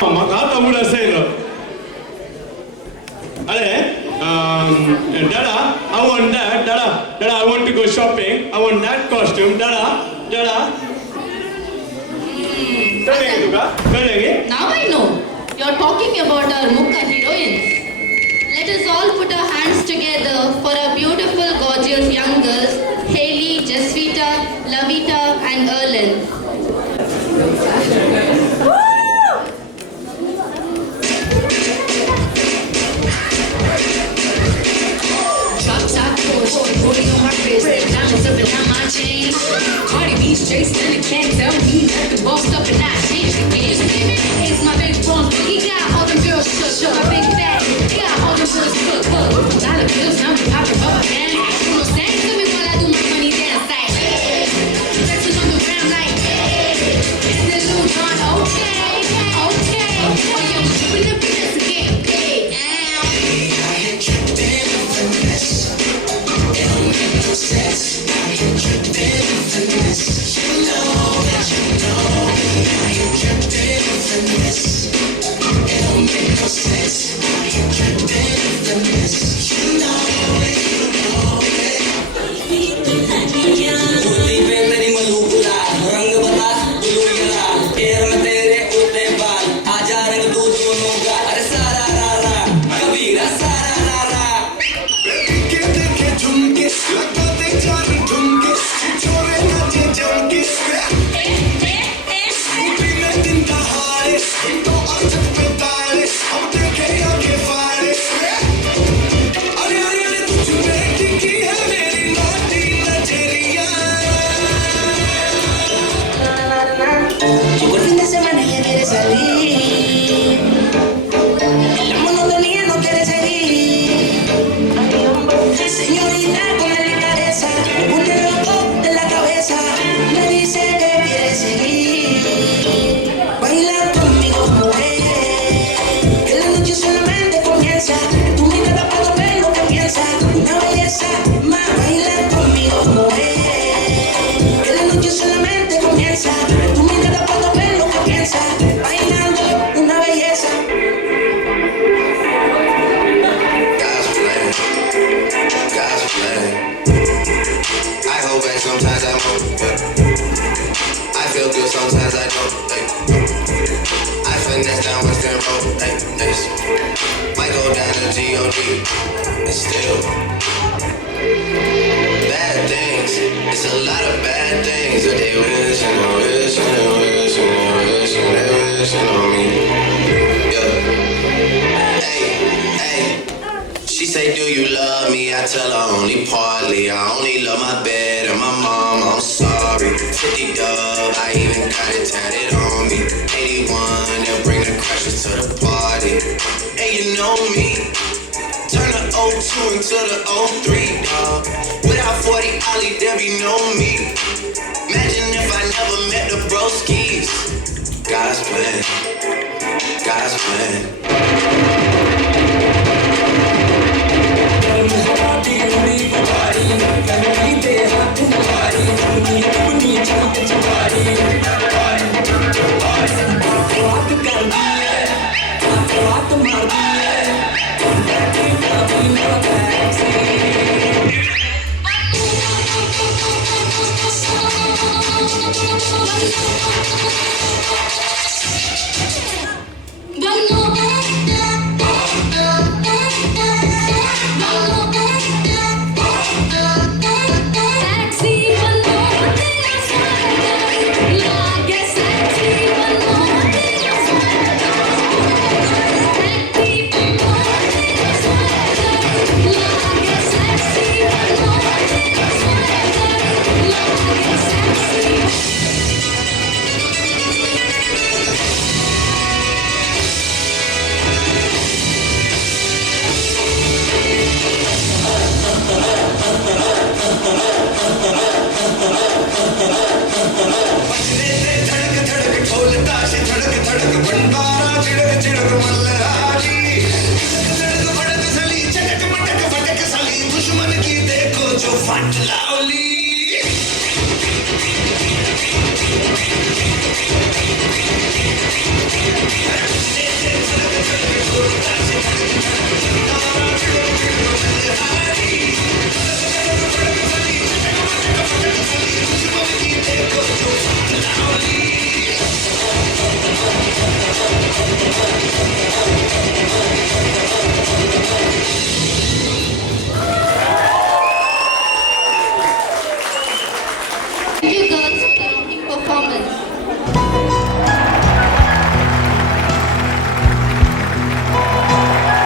Maka tamu selo. Dada, I want that. Dada, I want to go shopping. I want that costume. Dada. Now I know. You're talking about our Mukha heroines. Let us all put our hands together for our beautiful, gorgeous young girls, Hailey, Jasvita, Lavita, and Erlyn. Rolling on my wrist, diamonds up and down my chain. Cardi B straight standing, can't tell me nothing. Bossed up and I changed the game. It's my big bump, he got all them girls shook. My big fat, got all them girls cook. Dollar bills, now we poppin' rubber band. You know, stand to me while I do my money dance like. Flexing on the ground like. It's the Lil Jon, okay. Oh yeah, we trippin' the business again. Sometimes I won't, I feel good, sometimes I don't, I finesse down Western Road, might go down to G.O.D. and still bad things, it's a lot of bad things that they wish and they wish and they wish and they wish and they wishing on me. Hey, she say, do you love me? I tell her only partly. I only love my bed and my mom, I'm sorry. 50 dub, I even got it tatted on me. 81, they'll bring the crashers to the party. And you know me, turn the 02 into the 03, dog. Without 40 Ollie, there be no me. Imagine if I never met the broskies. God's plan, God's plan.